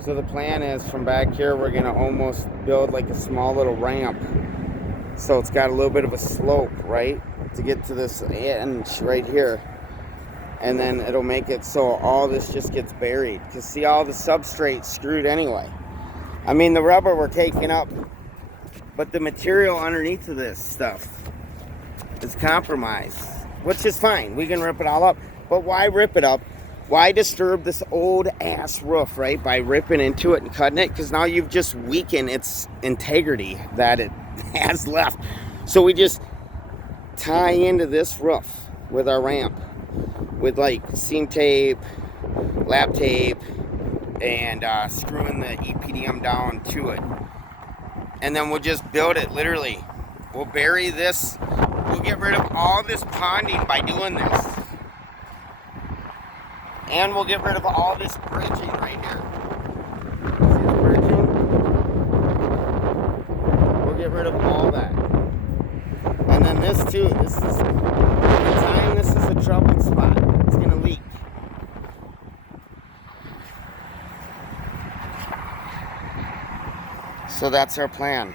So the plan is from back here, we're gonna almost build like a small little ramp. So it's got a little bit of a slope, right? To get to this end right here. And then it'll make it so all this just gets buried. Because see, all the substrate's screwed anyway. I mean, the rubber we're taking up, but the material underneath of this stuff is compromised, which is fine. We can rip it all up. But why rip it up? Why disturb this old ass roof, right? By ripping into it and cutting it? Because now you've just weakened its integrity that it has left. So we just tie into this roof with our ramp with like seam tape, lap tape, and screwing the EPDM down to it. And then we'll just build it, literally. We'll bury this. We'll get rid of all this ponding by doing this. And we'll get rid of all this bridging right here. See the bridging? We'll get rid of all that. And then this too, this is, the time this is a troubled spot. It's gonna leak. So that's our plan.